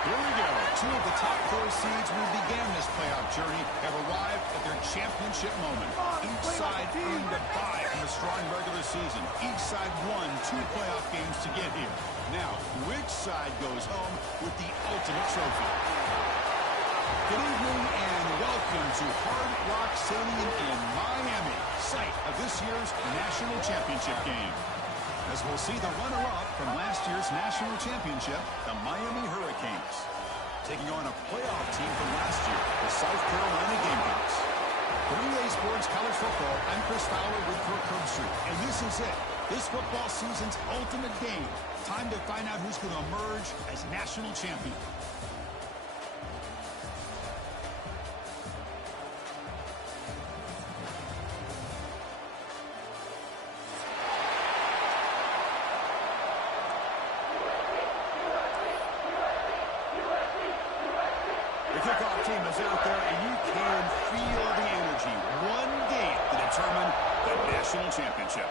Here we go. Two of the top four seeds who began this playoff journey have arrived at their championship moment. Each side earned a bye from a strong regular season. Each side won 2 playoff games to get here. Now, which side goes home with the ultimate trophy? Good evening and welcome to Hard Rock Stadium in Miami, site of this year's national championship game. As we'll see the runner-up from last year's national championship, the Miami Hurricanes, taking on a playoff team from last year, the South Carolina Gamecocks. For EA Sports College Football, I'm Chris Fowler with Kirk Herbstreit, and this is it. This football season's ultimate game. Time to find out who's going to emerge as national champion. Kickoff team is out there, and you can feel the energy. One game to determine the national championship.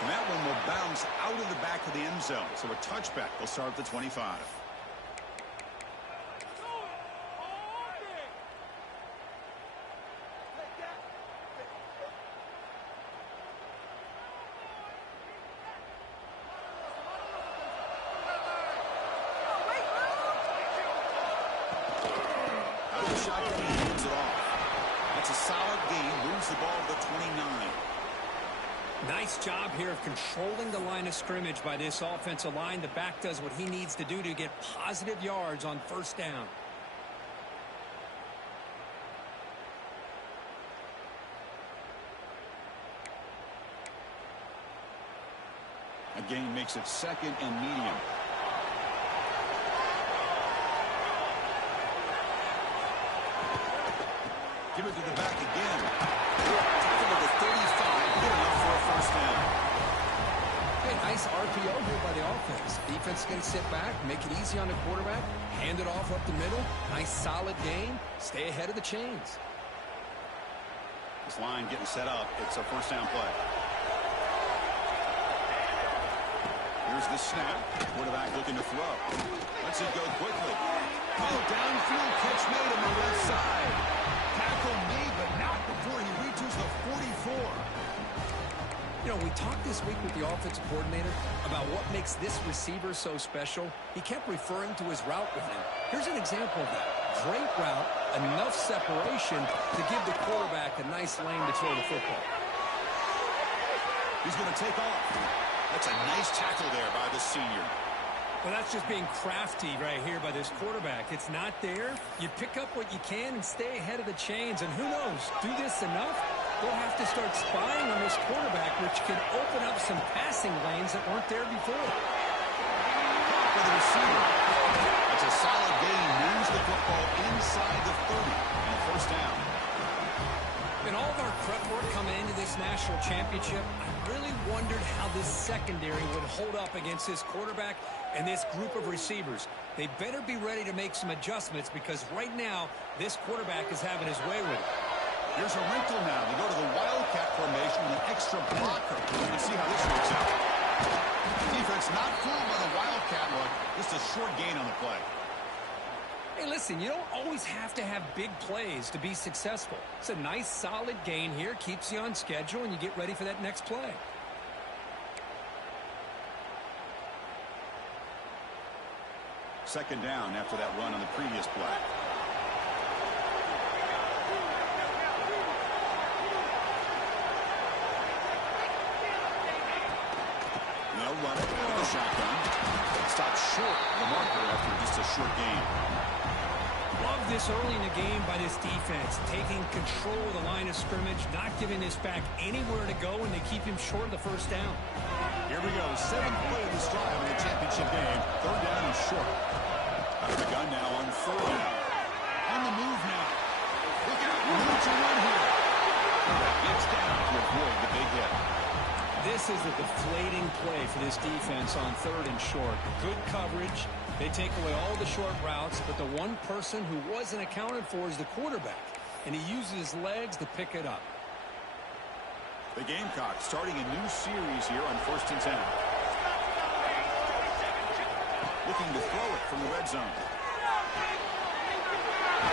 And that one will bounce out of the back of the end zone. So a touchback will start at the 25. Shotgun hands it off. That's a solid gain. Moves the ball to the 29. Nice job here of controlling the line of scrimmage by this offensive line. The back does what he needs to do to get positive yards on first down. A gain makes it second and medium. Give it to the back again. Tackle to the 35. Good enough for a first down. Hey, nice RPO here by the offense. Defense is going to sit back, make it easy on the quarterback, hand it off up the middle. Nice solid gain. Stay ahead of the chains. This line getting set up. It's a first down play. Here's the snap. Quarterback looking to throw. Lets it go quickly. Oh, downfield catch made on the left side. Tackle made, but not before he reaches the 44. You know, we talked this week with the offensive coordinator about what makes this receiver so special. He kept referring to his route with him. Here's an example of that. Great route, enough separation to give the quarterback a nice lane to throw the football. He's going to take off. That's a nice tackle there by the senior. Well, that's just being crafty right here by this quarterback. It's not there. You pick up what you can and stay ahead of the chains. And who knows, do this enough, we'll have to start spying on this quarterback, which can open up some passing lanes that weren't there before. For the receiver. That's a solid gain. Moves the football inside the 30. And first down. In all of our prep work coming into this national championship, I really wondered how this secondary would hold up against this quarterback and this group of receivers. They better be ready to make some adjustments because right now, this quarterback is having his way with it. Here's a wrinkle now. They go to the Wildcat formation with an extra blocker. You can see how this works out. Defense not fooled by the Wildcat look. Just a short gain on the play. Hey, listen, you don't always have to have big plays to be successful. It's a nice, solid gain here. Keeps you on schedule, and you get ready for that next play. Second down after that run on the previous play. They'll run it with the shotgun. Stopped short of the marker after just a short gain. Love this early in the game by this defense, taking control of the line of scrimmage, not giving this back anywhere to go, and they keep him short of the first down. Here we go, 7th play of this drive in the championship game. Third down and short. Out of the gun now on 4th down. On the move now. Look out, room to run here. Gets down to avoid the big hit. This is a deflating play for this defense on 3rd and short. Good coverage. They take away all the short routes, but the one person who wasn't accounted for is the quarterback, and he uses his legs to pick it up. The Gamecocks starting a new series here on 1st and 10. looking to throw it from the red zone.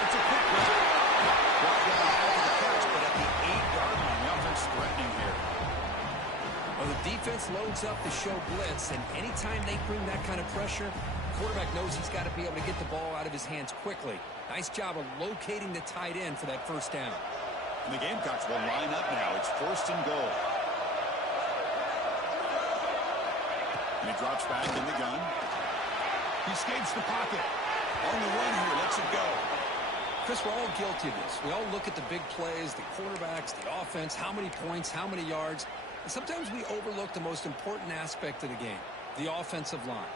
It's a quick grab. Brought down after the catch, but at the 8-yard line. The offense threatening here. Well, the defense loads up to show blitz, and anytime they bring that kind of pressure, the quarterback knows he's got to be able to get the ball out of his hands quickly. Nice job of locating the tight end for that first down. And the Gamecocks will line up now. It's 1st and goal. And he drops back in the gun. He escapes the pocket. On the run here, lets it go. Chris, we're all guilty of this. We all look at the big plays, the quarterbacks, the offense, how many points, how many yards. And sometimes we overlook the most important aspect of the game, the offensive line.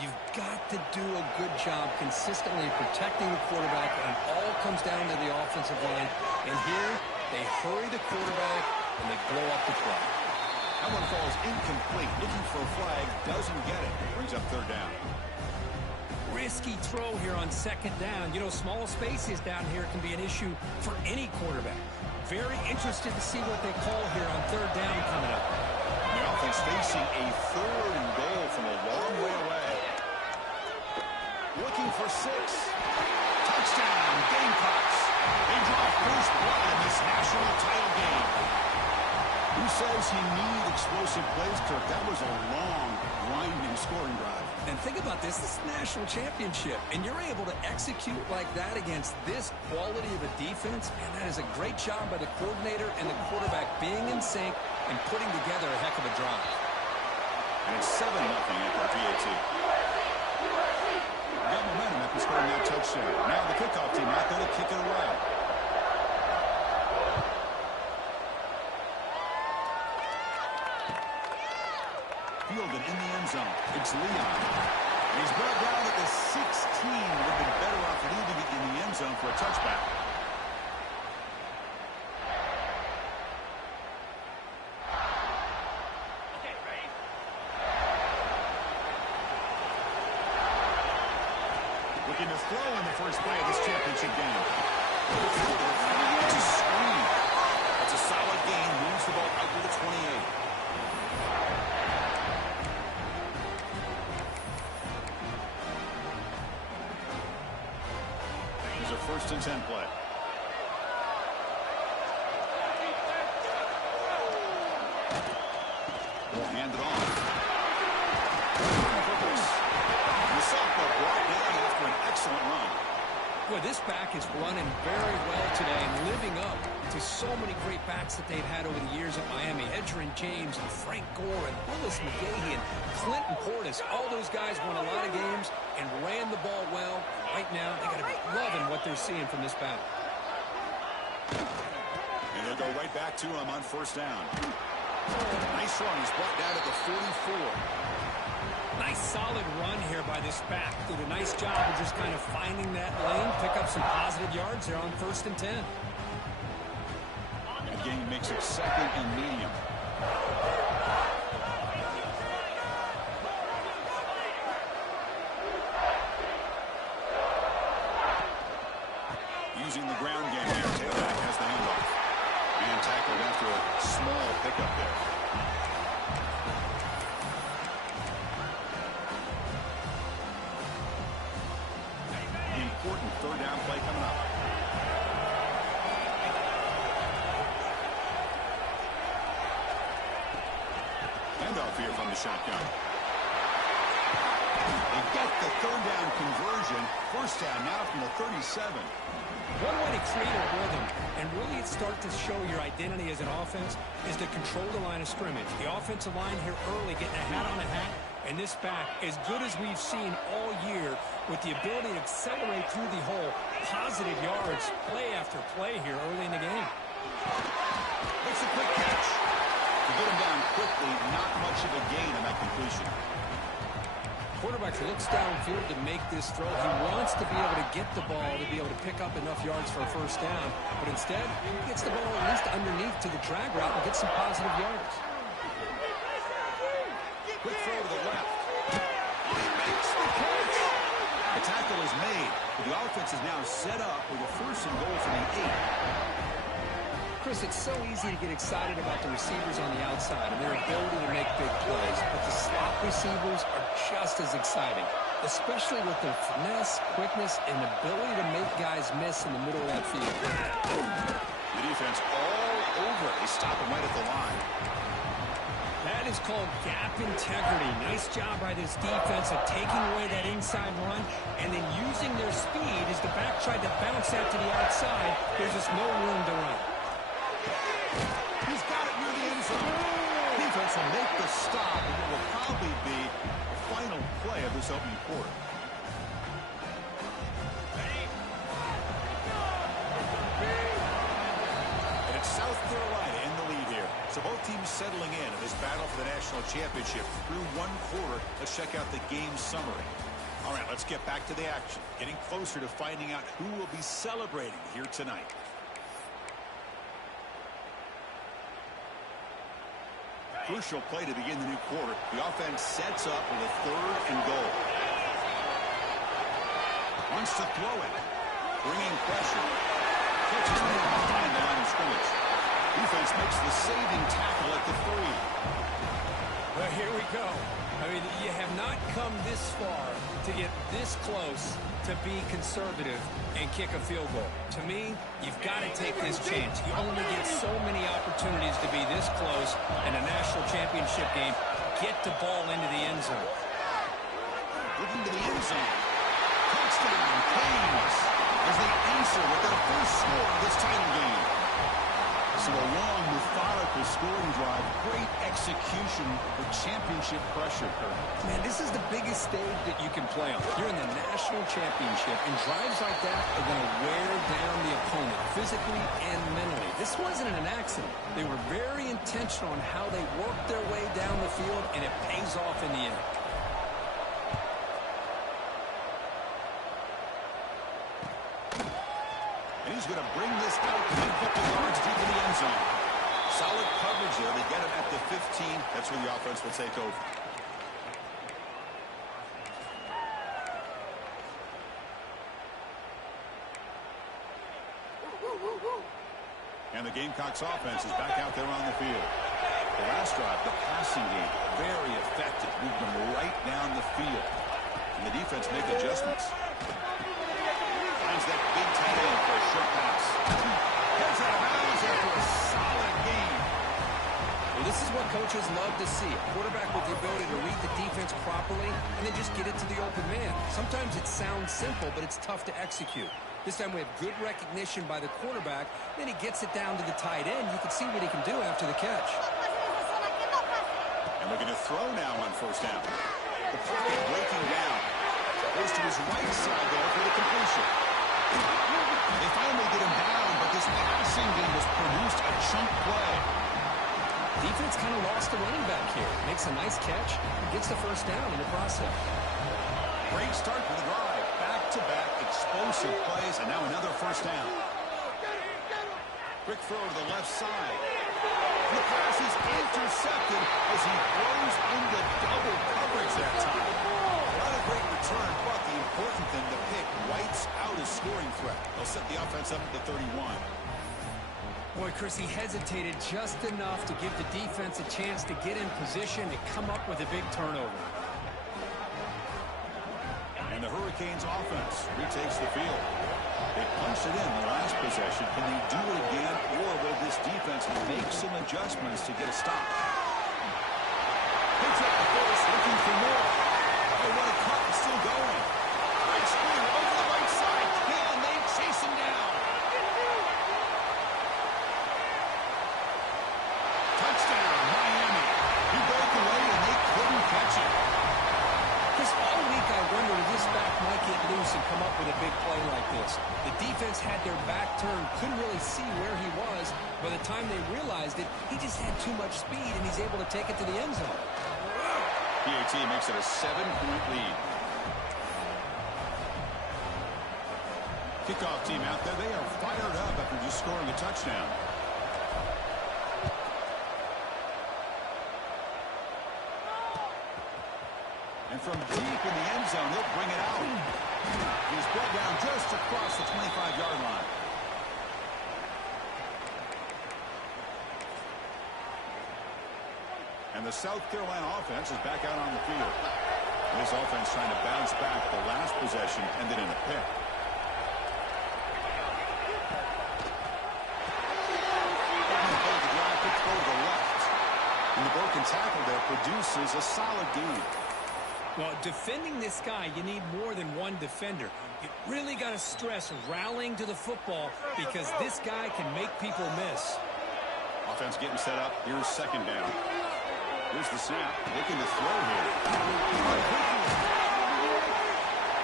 You've got to do a good job consistently protecting the quarterback, and it all comes down to the offensive line. And here, they hurry the quarterback, and they blow up the play. That one falls incomplete. Looking for a flag, doesn't get it. Brings up 3rd down. Risky throw here on 2nd down. You know, small spaces down here can be an issue for any quarterback. Very interested to see what they call here on 3rd down coming up. The offense facing a 3rd and goal from a long way away. Looking for 6. Touchdown, Gamecocks. They draw first blood in this national title game. Who says you need explosive plays, Kirk? That was a long, grinding scoring drive. And think about this. This is a national championship, and you're able to execute like that against this quality of a defense, and that is a great job by the coordinator and the quarterback being in sync and putting together a heck of a drive. And it's 7-0 after PAT. Got momentum after scoring that touchdown. Now the kickoff team out there to kick it away. Fielded in the end zone. It's Leon. And he's brought down at the 16. Would have been better off leaving it in the end zone for a touchback. Okay, ready? Looking to throw on the first play of this championship game. It's a screen. It's a solid gain. Moves the ball out to the 28. Here's a 1st and 10 play. We'll hand it off. The softball brought down after an excellent run. Boy, this back is running very well today and living up to so many great backs that they've had over the years at Miami. Edgerrin James and Frank Gore and Willis McGahee and Clinton Portis. All those guys won a lot of games and ran the ball well. Right now, they got to be loving what they're seeing from this battle. And they'll go right back to him on 1st down. Nice run. He's brought down at the 44. Nice solid run here by this back. Did a nice job of just kind of finding that lane, pick up some positive yards there on 1st and 10. Again, he makes it 2nd and medium. Using the ground game here. Tailback has the handoff. And tackled after a small pickup there. Important 3rd down play coming up. Handoff here from the shotgun. They get the 3rd down conversion. 1st down now from the 37. One way to create a rhythm and really start to show your identity as an offense is to control the line of scrimmage. The offensive line here early getting a hat on a hat, and this back, as good as we've seen all year, with the ability to accelerate through the hole, positive yards, play after play here early in the game. Makes a quick catch. To get him down quickly, not much of a gain on that completion. Quarterback looks downfield to make this throw. He wants to be able to get the ball to be able to pick up enough yards for a 1st down, but instead, he gets the ball at least underneath to the drag route and gets some positive yards. Quick throw to the left. He makes the catch. The tackle is made, but the offense is now set up with a 1st and goal from the 8. Chris, it's so easy to get excited about the receivers on the outside and their ability to make big plays, but the slot receivers are just as exciting. especially with their finesse, quickness, and ability to make guys miss in the middle of that field. The defense all over it. They stop him right at the line. That is called gap integrity. Nice job by this defense of taking away that inside run and then using their speed as the back tried to bounce that to the outside. There's just no room to run. He's got it near the end zone. Defense will make the stop, and it will probably be the final play of this opening quarter. And it's South Carolina in the lead here. So both teams settling in this battle for the national championship through one quarter. Let's check out the game summary. All right, let's get back to the action. Getting closer to finding out who will be celebrating here tonight. Crucial play to begin the new quarter. The offense sets up with a 3rd and goal. Wants to throw it. Bringing pressure. Catches it behind the line of scrimmage. Defense makes the saving tackle at the 3. Well, here we go. I mean, you have not come this far to get this close to be conservative and kick a field goal. To me, you've got to take this chance. You only get so many opportunities to be this close in a national championship game. Get the ball into the end zone. Looking to the end zone. Touchdown, Canes, as they answer with their first score of this title game. So a long, methodical scoring drive. Great execution with championship pressure. Man, this is the biggest stage that you can play on. You're in the national championship, and drives like that are going to wear down the opponent physically and mentally. This wasn't an accident. They were very intentional on how they worked their way down the field, and it pays off in the end. And he's going to bring this out to make 50 yards deep in the end zone. Solid coverage there. They get him at the 15. That's where the offense will take over. And the Gamecocks offense is back out there on the field. The last drive, the passing game, very effective. Moved them right down the field. And the defense make adjustments. Finds that big tight end for a short pass. Heads out of bounds after a solid game. Well, this is what coaches love to see. A quarterback with the ability to read the defense properly and then just get it to the open man. Sometimes it sounds simple, but it's tough to execute. This time we have good recognition by the quarterback. Then he gets it down to the tight end. You can see what he can do after the catch. And looking to throw now on first down. The pocket breaking down. Goes to his right side there for the completion. They finally get him down, but this passing game has produced a chunk play. Defense kind of lost the running back here. Makes a nice catch and gets the first down in the process. Great start for the drive. Back-to-back explosive plays, and now another first down. Quick throw to the left side. The pass is intercepted as he throws into double coverage that time. Not a great return, but the important thing, the pick wipes out his scoring threat. They'll set the offense up at the 31. Boy, Chris, he hesitated just enough to give the defense a chance to get in position to come up with a big turnover. And the Hurricanes offense retakes the field. They punched it in the last possession. Can they do it again, or will this defense make some adjustments to get a stop? Picks up the force, looking for more. Oh, what a cut, it's still going. Great screen over the right side. Can they chase him down? Touchdown, Miami. He broke away, and they couldn't catch him. Chris, all week I wondered if this back might get loose and come up with a big play like this. The defense had their back turned, couldn't really see where he was. By the time they realized it, he just had too much speed, and he's able to take it to the end zone. PAT makes it a 7-point lead. Kickoff team out there, they are fired up after just scoring a touchdown. And from deep in the end zone, they'll bring it out. He's brought down just across the 25-yard line. And the South Carolina offense is back out on the field. And This offense trying to bounce back. The last possession ended in a pick. And the broken tackle there produces a solid gain. Well, defending this guy, you need more than one defender. You really got to stress rallying to the football because this guy can make people miss. Offense getting set up. Here's second down. Here's the snap. Looking to throw here.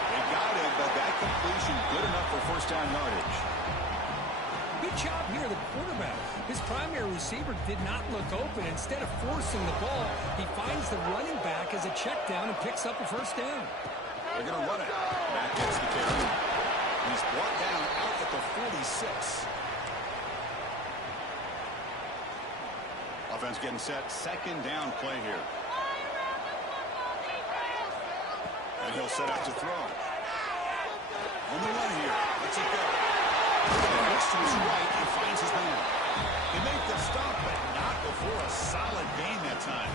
They got it, but that completion good enough for first down yardage. Good job here, the quarterback. His primary receiver did not look open. Instead of forcing the ball, he finds the running back as a check down and picks up a first down. They're going to run it. Back gets the carry. He's brought down out at the 46. Offense getting set. Second down play here. And he'll set up to throw. On the run here. Let's it go. Looks to his right and finds his man. They make the stop, but not before a solid gain that time.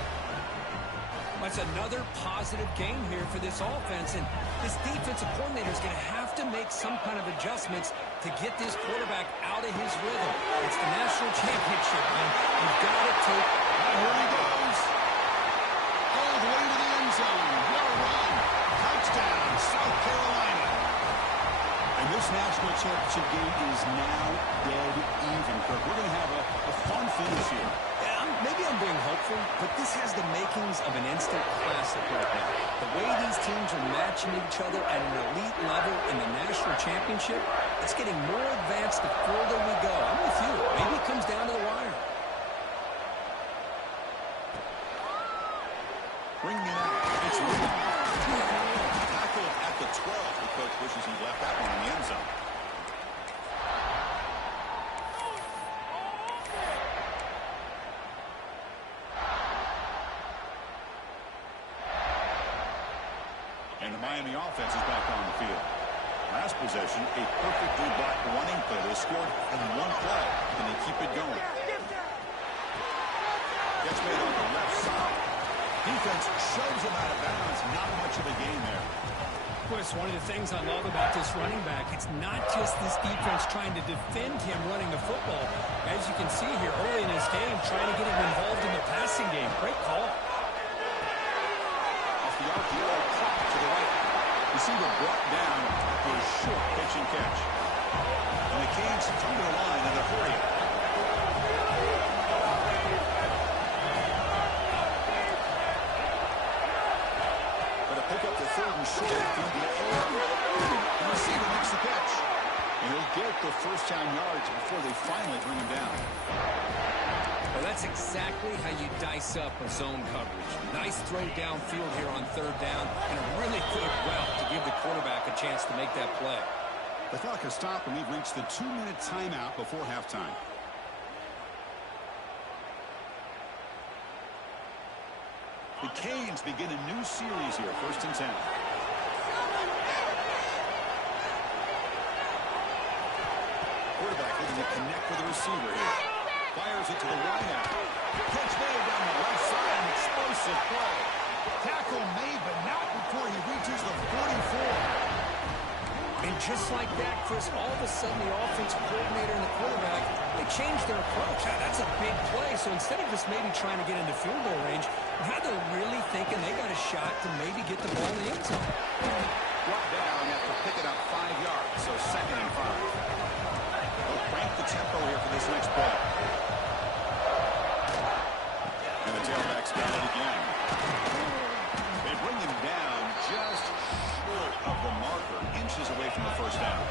That's another positive game here for this offense, and this defensive coordinator is going to have to make some kind of adjustments to get this quarterback out of his rhythm. It's the national championship, man. You've got to take... Here he goes. All the way to the end zone. What a run. Touchdown, South Carolina. And this national championship game is now dead even, Kirk. We're going to have a fun finish here. Maybe I'm being hopeful, but this has the makings of an instant classic right now. The way these teams are matching each other at an elite level in the national championship, it's getting more advanced the further we go. I'm with you. Maybe it comes down to the wire. Bringing it out. It's running. Tackled at the 12. The coach wishes he left that one in the end zone. And the Miami offense is back on the field. Last possession, a perfectly blocked running play. They scored in one play, and they keep it going. Gets made on the left side. Defense shoves him out of bounds. Not much of a gain there. Chris, one of the things I love about this running back, it's not just this defense trying to defend him running the football. As you can see here early in his game, trying to get him involved in the passing game. Great call. Off the RPO, clock to the right. Receiver brought down for a short pitch and catch. And the Canes come to the line in a hurry. Pick up the third and short through the air. The receiver makes the catch. And he'll get the first down yards before they finally bring him down. Well, that's exactly how you dice up a zone coverage. Nice throw downfield here on third down, and a really good route to give the quarterback a chance to make that play. The clock has stopped, and we've reached the 2-minute timeout before halftime. The Canes begin a new series here, 1st and 10. Quarterback looking to connect with the receiver here. Fires it to the wide out. Catch made down the left side, an explosive play. Tackle made, but not before he reaches the 44. And just like that, Chris, all of a sudden the offensive coordinator and the quarterback, they changed their approach. That's a big play. So instead of just maybe trying to get into field goal range, now they're really thinking they got a shot to maybe get the ball in the end zone. Brought down after picking up 5 yards, so 2nd and 5. They'll crank the tempo here for this next play. And the tailback's got it again. They bring him down just short of the marker, inches away from the first down.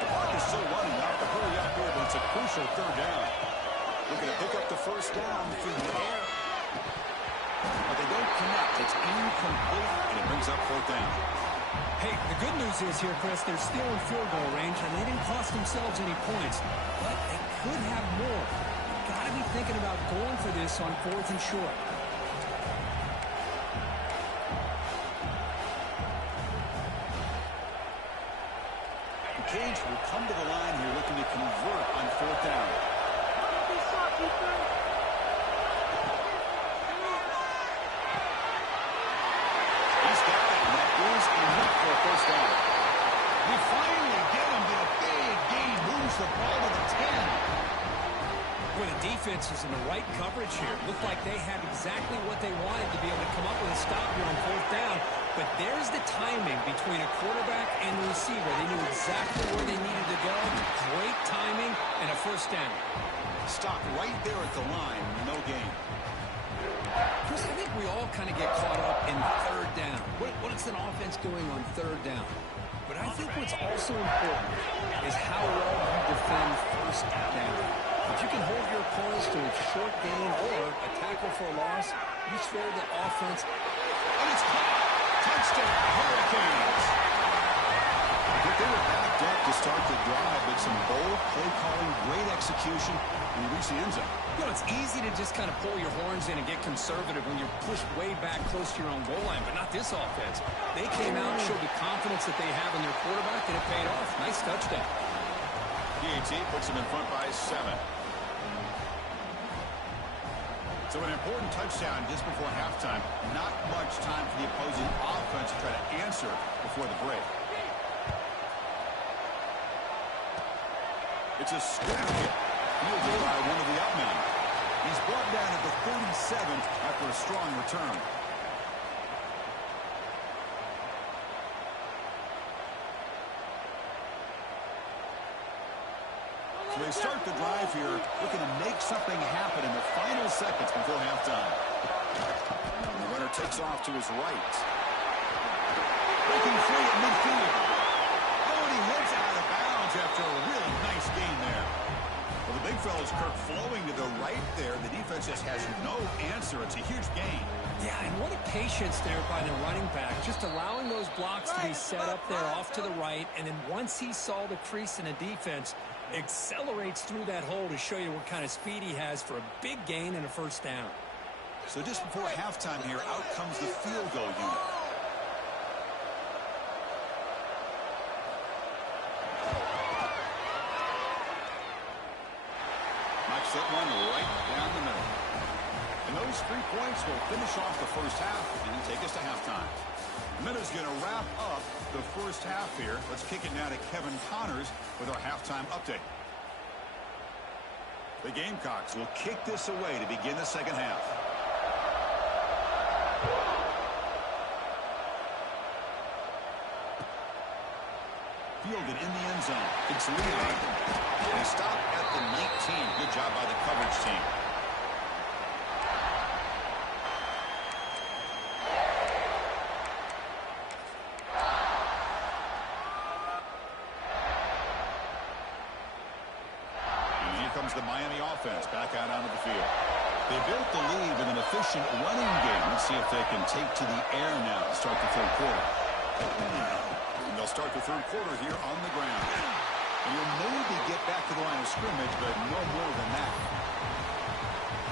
The clock is still running. They have to hurry up here, but it's a crucial third down. Looking to pick up the first down through the air. But they don't connect. It's incomplete, and it brings up 4th down. Hey, the good news is here, Chris, they're still in field goal range, and they didn't cost themselves any points. But they could have more. You've got to be thinking about going for this on 4th and short. The Canes will come to the line here looking to convert on 4th down. He's defense is in the right coverage here. Looked like they had exactly what they wanted to be able to come up with a stop here on 4th down. But there's the timing between a quarterback and the receiver. They knew exactly where they needed to go. Great timing and a 1st down. Stop right there at the line. No gain. Chris, I think we all kind of get caught up in 3rd down. What is an offense doing on 3rd down? But I think what's also important is how well you defend 1st down. If you can hold your opponents to a short gain or a tackle for a loss, you throw the offense. And it's caught. Touchdown, Hurricanes. But they were backed up to start the drive, but some bold play calling, great execution, and you reach the end zone. You know, it's easy to just kind of pull your horns in and get conservative when you're pushed way back close to your own goal line, but not this offense. They came out and showed the confidence that they have in their quarterback, and it paid off. Nice touchdown. PAT puts them in front by 7. So an important touchdown just before halftime. Not much time for the opposing offense to try to answer before the break. It's a square hit. Fielded by one of the outmen. He's brought down at the 37 after a strong return. So they start the drive here, looking to make something happen in the final seconds before halftime. And the runner takes off to his right. Breaking free at midfield. Oh, and he heads out of bounds after a really nice gain there. Well, the big fella's Kirk flowing to the right there. The defense just has no answer. It's a huge gain. Yeah, and what a patience there by the running back, just allowing those blocks to be set up there off to the right, and then once he saw the crease in the defense, accelerates through that hole to show you what kind of speed he has for a big gain and a 1st down. So just before halftime here, out comes the field goal unit. Knocks that one right down the middle. And those 3 points will finish off the 1st half and take us to halftime. Minutes going to wrap up the 1st half here. Let's kick it now to Kevin Connors with our halftime update. The Gamecocks will kick this away to begin the 2nd half. Fielded in the end zone. It's Leon. They stop at the 19. Good job by the coverage team. Comes the Miami offense back out onto the field. They built the lead with an efficient running game. Let's see if they can take to the air now to start the 3rd quarter. And they'll start the 3rd quarter here on the ground. And you'll maybe get back to the line of scrimmage, but no more than that.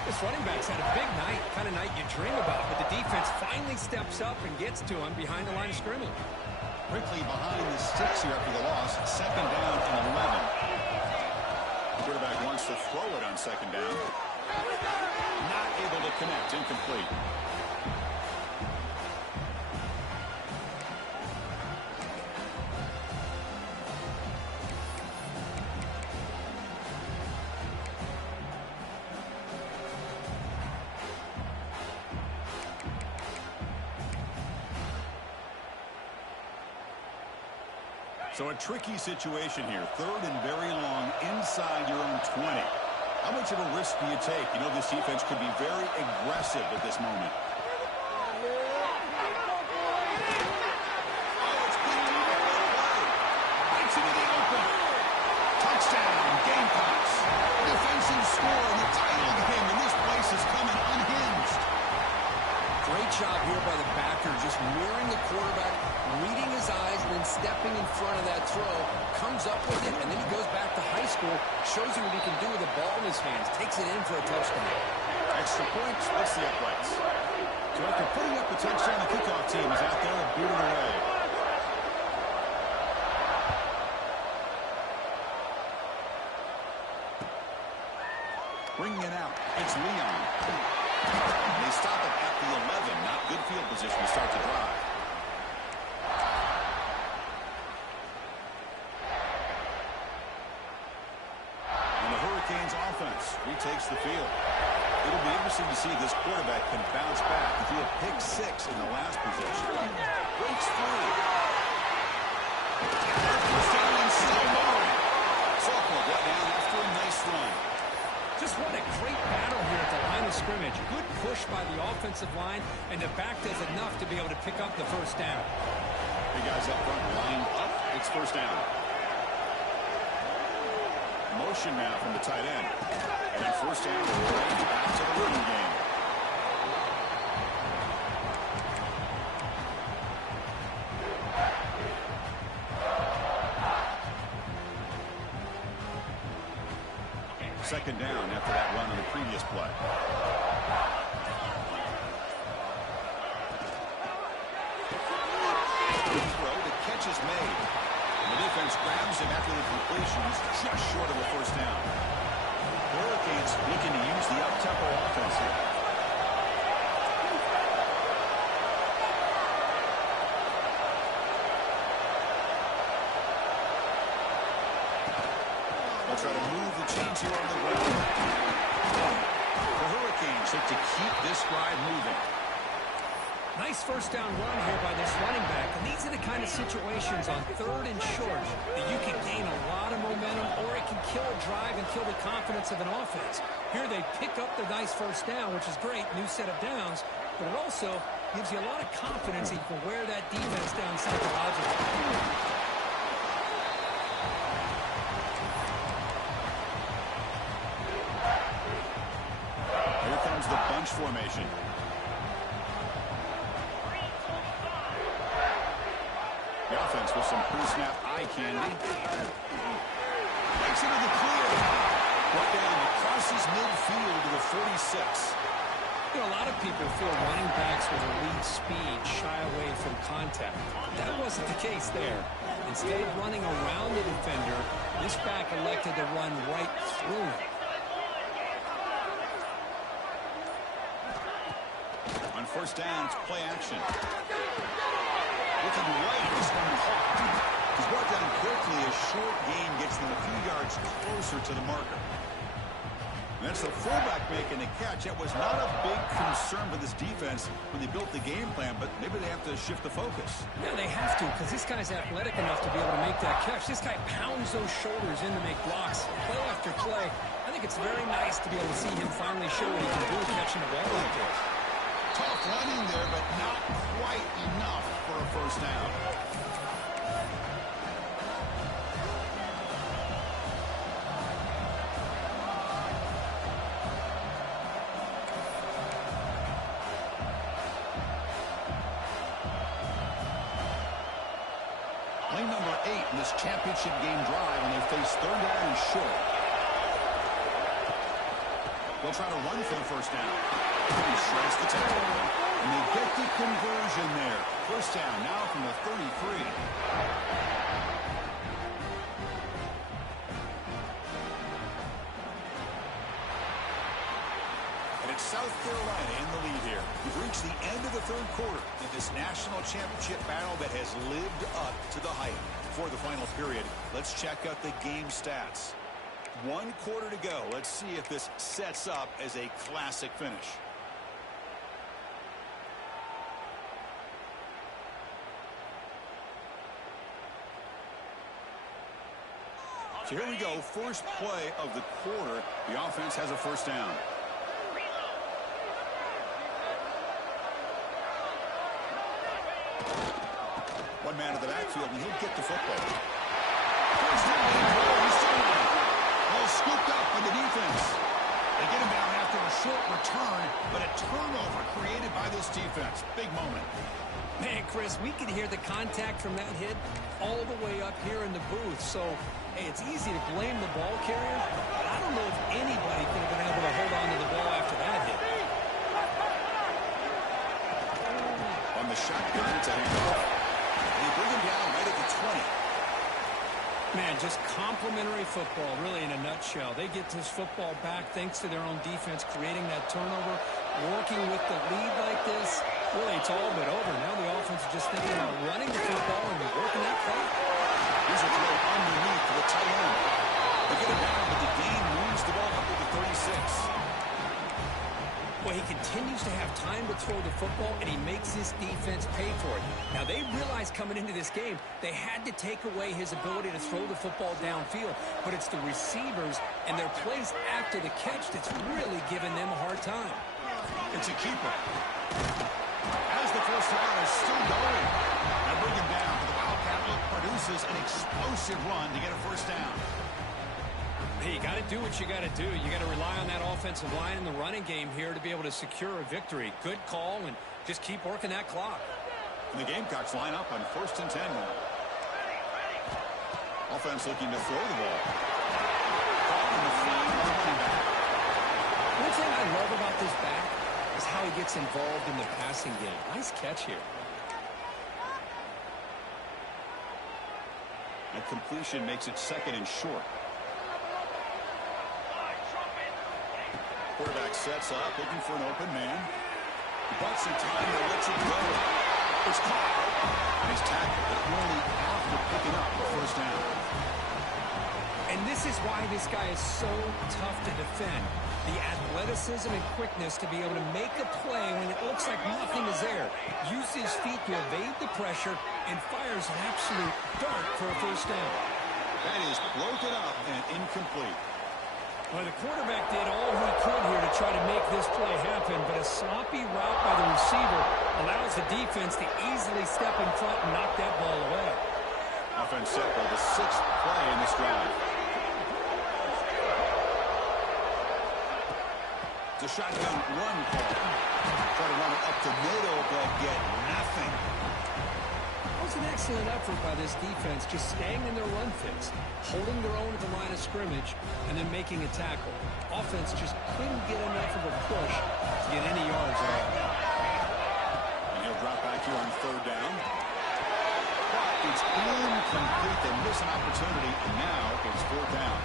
This running back's had a big night, kind of night you dream about, but the defense finally steps up and gets to him behind the line of scrimmage. Quickly behind the sticks here after the loss. 2nd down and 11. Quarterback wants to throw it on 2nd down. Not able to connect. Incomplete. So a tricky situation here. 3rd and very long inside your own 20. How much of a risk do you take? You know, this defense could be very aggressive at this moment. Oh, it's good to play. Right into the open. Touchdown, Gamecocks. Defensive score in the title game, and this place is coming unhinged. Great job here by the backer, just mirroring the quarterback, reading his eyes, and then stepping in front of that throw, comes up with it, and then he goes back to high school, shows you what he can do with the ball in his hands, takes it in for a touchdown. Extra point, splits the uprights. So after putting up the touchdown, the kickoff team is out there to boot it away. Bringing it out, it's Leon. They stop it at the 11. Not good field position to start the drive. And the Hurricanes offense takes the field. It'll be interesting to see if this quarterback can bounce back. He threw a pick 6 in the last possession. Breaks free. First down and still moving. Sophomore brought down after a nice run. Just what a great battle here at the line of scrimmage. Good push by the offensive line, and the back does enough to be able to pick up the first down. The guys up front lined up. It's first down. Motion now from the tight end. And then first down, right back to the running game. Second down after that run on the previous play. Throw, the catch is made. The defense grabs him after the completion. He's just short of a first down. The Hurricanes looking to use the up-tempo offense here. They'll try to move the chains here on the ground. The Hurricanes look to keep this drive moving. Nice first down run here by this running back. And these are the kind of situations on 3rd and short that you can gain a lot of momentum, or it can kill a drive and kill the confidence of an offense. Here they pick up the nice first down, which is great, new set of downs, but it also gives you a lot of confidence that you can wear that defense down psychologically. Here comes the bunch formation. The offense with some pre-snap eye candy. Makes it in the clear. Brought down, crosses midfield to the 46. You know, a lot of people feel running backs with elite speed shy away from contact. That wasn't the case there. Instead of running around the defender, this back elected to run right through him. On first down, it's play action. Looking right, this one Hawk. He's brought down quickly. A short gain gets them a few yards closer to the marker. And that's the fullback making the catch. That was not a big concern for this defense when they built the game plan, but maybe they have to shift the focus. Yeah, they have to, because this guy's athletic enough to be able to make that catch. This guy pounds those shoulders in to make blocks, play after play. I think it's very nice to be able to see him finally show what he can do catching a ball like this. Tough running there, but not quite enough for a first down. Play number 8 in this championship game drive, and they face 3rd down and short. They'll try to run for the first down. He shreds the tackle. And they get the conversion there. First down now from the 33. And it's South Carolina in the lead here. We've reached the end of the 3rd quarter in this national championship battle that has lived up to the hype. Before the final period, let's check out the game stats. 1 quarter to go. Let's see if this sets up as a classic finish. So here we go. First play of the quarter. The offense has a first down. One man to the backfield, and he'll get the football. First down. All scooped up by the defense. They get him down after a short return, but a turnover created by this defense. Big moment. Man, Chris, we could hear the contact from that hit all the way up here in the booth. So, hey, it's easy to blame the ball carrier, but I don't know if anybody could have been able to hold on to the ball after that hit. On the shotgun, it's a handoff. And they bring him down right at the 20. Man, just complimentary football, really, in a nutshell. They get this football back thanks to their own defense, creating that turnover, working with the lead like this. Really, it's all but over. Now the offense is just thinking about running the football and working that clock. Here's a throw underneath to the tight end. They get it down, but the gain moves the ball up to the 36. Well, he continues to have time to throw the football, and he makes his defense pay for it. Now, they realized coming into this game they had to take away his ability to throw the football downfield, but it's the receivers and their plays after the catch that's really giving them a hard time. It's a keeper. As the first down is still going. Now bring him down. The Wildcat look produces an explosive run to get a first down. Hey, you got to do what you got to do. You got to rely on that offensive line in the running game here to be able to secure a victory. Good call, and just keep working that clock. And the Gamecocks line up on 1st and 10 now. Offense looking to throw the ball. Caught in the feed of the running back. One thing I love about this back is how he gets involved in the passing game. Nice catch here. That completion makes it 2nd and short. Quarterback sets up, looking for an open man. Butts in time to let it go. It's caught. And he's tackled, but only after picking up the first down. And this is why this guy is so tough to defend. The athleticism and quickness to be able to make a play when it looks like nothing is there. Use his feet to evade the pressure and fires an absolute dart for a first down. That is broken up and incomplete. Well, the quarterback did all he could here to try to make this play happen, but a sloppy route by the receiver allows the defense to easily step in front and knock that ball away. Offense set for the 6th play in this drive. It's a shotgun run call. Try to run it up to middle, but get nothing. That was an excellent effort by this defense, just staying in their run fix, holding their own at the line of scrimmage, and then making a tackle. Offense just couldn't get enough of a push to get any yards at all. And he'll drop back here on 3rd down. But it's incomplete. They miss an opportunity, and now it's 4th down.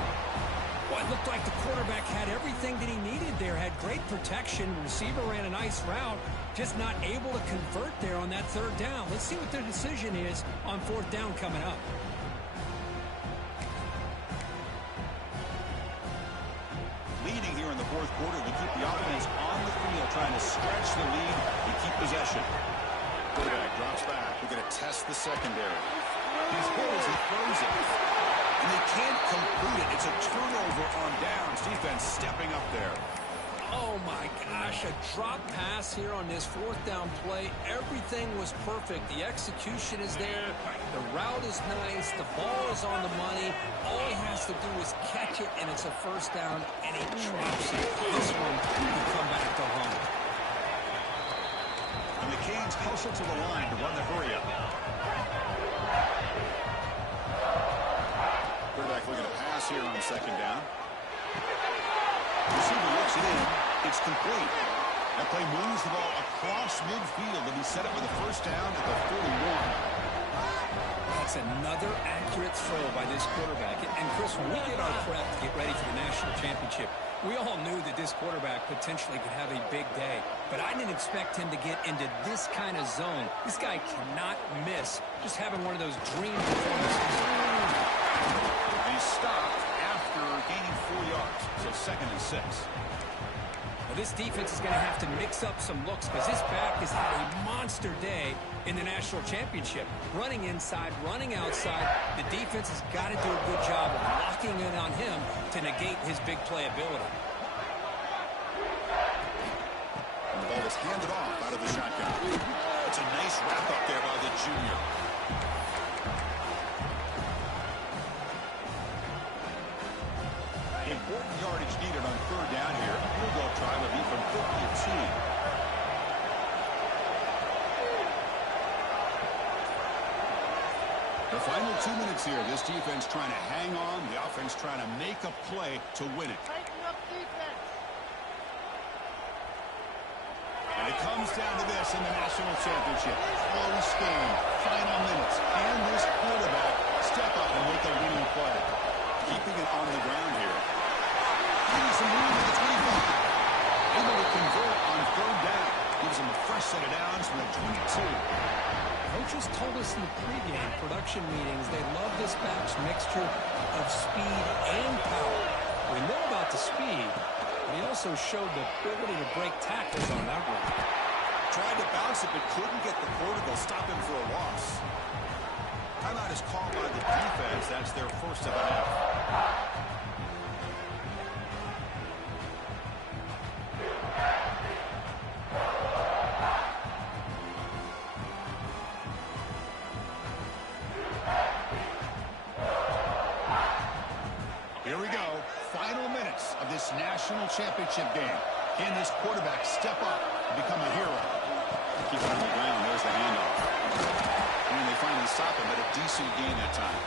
Well, it looked like the quarterback had everything that he needed there, had great protection. Receiver ran a nice route, just not able to convert there on that 3rd down. Let's see what their decision is on 4th down coming up. Leading here in the 4th quarter, they keep the offense on the field, trying to stretch the lead and keep possession. Quarterback drops back. We're going to test the secondary. He's hit as he throws it. And they can't complete it. It's a turnover on downs. Defense stepping up there. Oh, my gosh, a drop pass here on this 4th down play. Everything was perfect. The execution is there. The route is nice. The ball is on the money. All he has to do is catch it, and it's a first down, and he drops it. This one will come back to home. And the Canes hustle to the line to run the hurry-up. Quarterback looking to pass here on 2nd down. Receiver looks it in. It's complete. That play moves the ball across midfield, and he set up with a first down at the 41. That's another accurate throw by this quarterback. And, Chris, when we did our prep to get ready for the national championship, we all knew that this quarterback potentially could have a big day. But I didn't expect him to get into this kind of zone. This guy cannot miss. Just having one of those dream performances. He stopped after gaining 4 yards, so 2nd and 6. Well, this defense is going to have to mix up some looks because this back has had a monster day in the national championship. Running inside, running outside. The defense has got to do a good job of locking in on him to negate his big play ability. And the ball is handed off out of the shotgun. It's a nice wrap up there by the junior. Important yardage needed on 3rd down here. A field goal try would be from 52. The final 2 minutes here. This defense trying to hang on. The offense trying to make a play to win it. And it comes down to this in the national championship. Close game, final minutes. And this quarterback step up and make a winning play. Keeping it on the ground here. Getting some room at the 25. Able to convert on 3rd down. Gives him a fresh set of downs from the 22. Coaches told us in the pregame production meetings they love this back's mixture of speed and power. We know about the speed, but he also showed the ability to break tackles on that run. Tried to bounce it, but couldn't get the core to go stop him for a loss. Timeout is called by the defense. That's their first of the half. Here we go. Final minutes of this national championship game. Can this quarterback step up and become a hero? Keep it on the ground. There's the handoff. And they finally stop him at a decent gain that time.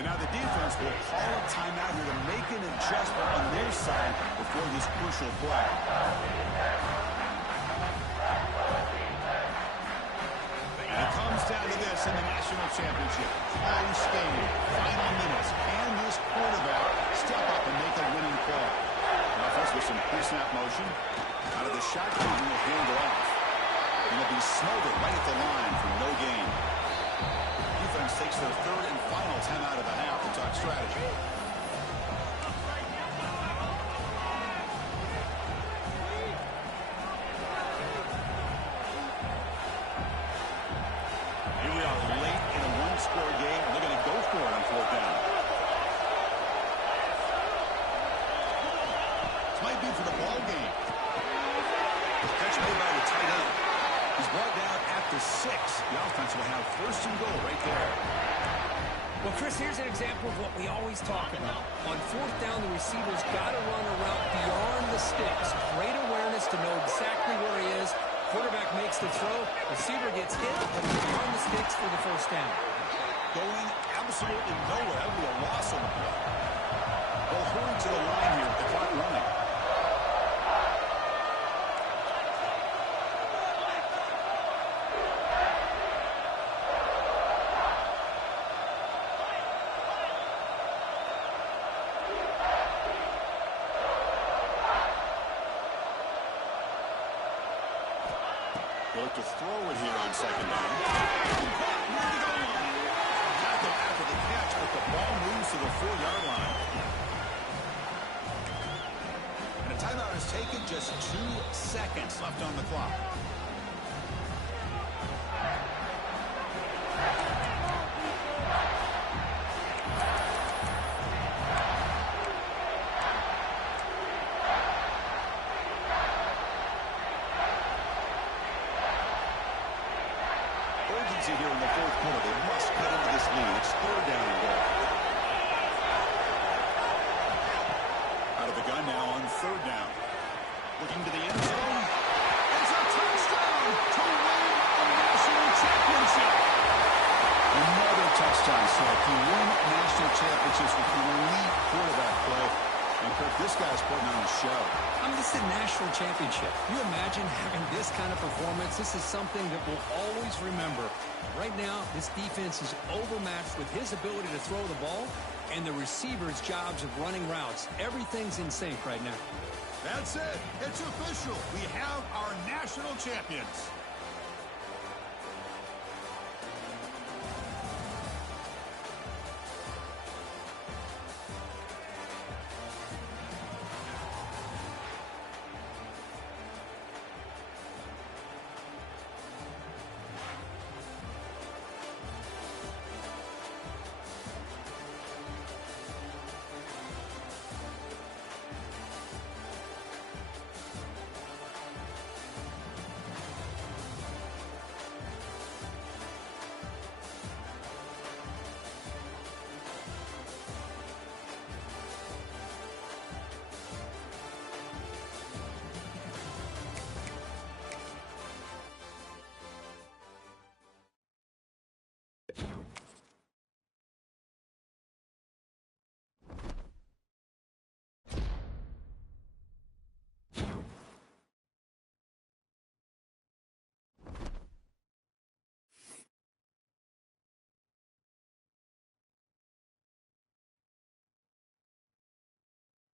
And now the defense will call a timeout here to make an adjustment on their side before this crucial play. And it comes down to this in the national championship. Close game. Final minutes. Can this quarterback step up and make a winning play? Offense with some pre-snap motion. Out of the shotgun, he will hand it off. And he'll be smothered right at the line for no gain. Defense takes their third and final timeout of the half to talk strategy. Here we are late in a one-score game. They're going to go for it on fourth down. This might be for the ball game. Catch made by the tight end. He's brought down at the 6. The offense will have first and goal right there. Well, Chris, here's an example of what we always talk about. On fourth down, the receiver's got to run a route beyond the sticks. Great awareness to know exactly where he is. Quarterback makes the throw. Receiver gets hit, but he's beyond the sticks for the first down. Going absolutely nowhere. That would be a loss on the play. They'll hurry to the line here with the clock running. Look to throw it here on second down. Tackle after the catch, but the ball moves to the 4-yard line. And a timeout is taken, just 2 seconds left on the clock. Here in the fourth quarter. They must cut into this lead. It's third down and goal. Out of the gun now on third down. Looking to the end zone. It's a touchdown to win a national championship. Another touchdown. So if you win national championships with elite quarterback play, and Kirk, this guy's putting on a show. I mean, this is a national championship. You imagine having this kind of performance? This is something that we'll always remember. Right now, this defense is overmatched with his ability to throw the ball and the receivers' jobs of running routes. Everything's in sync right now. That's it. It's official. We have our national champions.